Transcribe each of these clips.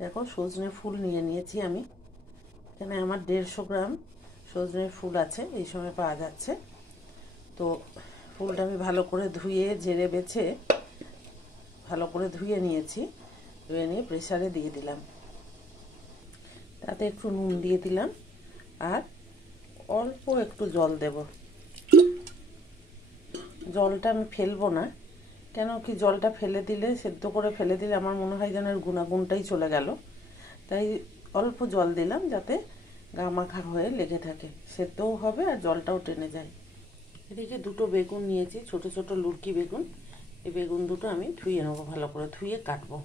দেখো সজনে ফুল নিয়ে নিয়েছি আমি। এখানে আমার 150 গ্রাম সজনের ফুল আছে, এই সময় পাওয়া যাচ্ছে। তো ফুলটা আমি ভালো করে ধুয়ে ঝেড়ে বেছে ভালো করে ধুয়ে নিয়েছি। ধুয়ে নিয়ে প্রেসারে দিয়ে দিলাম। তাতে একটু নুন দিয়ে দিলাম আর অল্প একটু জল দেব। জলটা আমি ফেলবো না, কেন কি জলটা ফেলে দিলে, সেদ্ধ করে ফেলে দিলে আমার মনে হয় যেন এর গুণাগুণটাই চলে গেল। তাই অল্প জল দিলাম যাতে গামাখা হয়ে লেগে থাকে, সেদ্ধও হবে আর জলটাও টেনে যায়। এদিকে দুটো বেগুন নিয়েছি, ছোট ছোট লুটকি বেগুন। এই বেগুন দুটো আমি ধুয়ে নেবো, ভালো করে ধুয়ে কাটবো।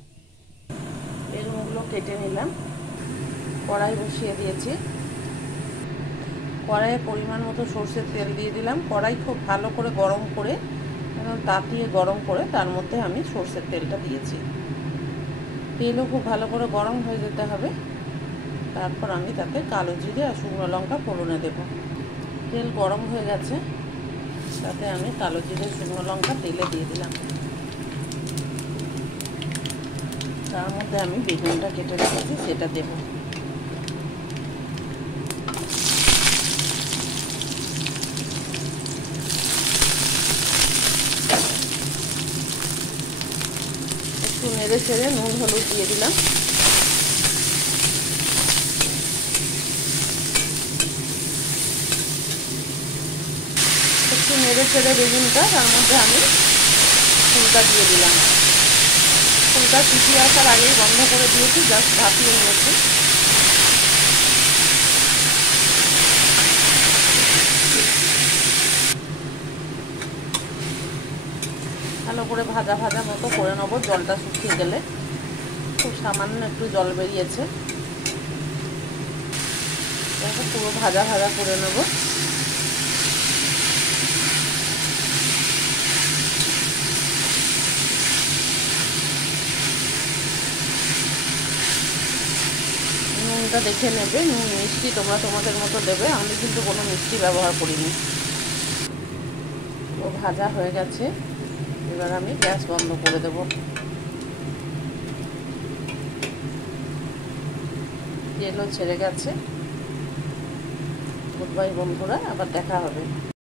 বেগুনগুলো কেটে নিলাম। কড়াই বসিয়ে দিয়েছি। কড়াইয়ে পরিমাণ মতো সর্ষের তেল দিয়ে দিলাম। কড়াই খুব ভালো করে গরম করে, তাতিয়ে গরম করে তার মধ্যে আমি সর্ষের তেলটা দিয়েছি। তেলও খুব ভালো করে গরম হয়ে যেতে হবে। তারপর আমি তাতে কালো জিরে আর শুকনো লঙ্কা ফোড়নে দেব। তেল গরম হয়ে গেছে, তাতে আমি কালো জিরে শুকনো লঙ্কা তেলে দিয়ে দিলাম। তার মধ্যে আমি বেগুনটা কেটে রেখেছি সেটা দেব। একটু নেড়ে ছেড়ে নুন হলুদ দিয়ে দিলাম। একটু নেড়ে ছেড়ে বেগুনটা, তার মধ্যে আমি ফুলটা দিয়ে দিলাম। ফুলটা ফুটিয়ে আসার আগেই বন্ধ করে দিয়েছি, জাস্ট ভাপিয়ে নিয়েছি। ভালো করে ভাজা ভাজা মতো করে নেবো। জলটা শুকিয়ে গেলে, খুব সামান্য একটু জল বেরিয়েছে, দেখো পুরো ভাজা ভাজা করে নেব। নুনটা দেখে নেবে, নুন মিষ্টি তোমরা তোমাদের মতো দেবে, আমি কিন্তু কোনো মিষ্টি ব্যবহার করিনি। ও ভাজা হয়ে গেছে, এবার আমি গ্যাস বন্ধ করে দেব। তেলও ছেড়ে গেছে। গুড বাই বন্ধুরা, আবার দেখা হবে।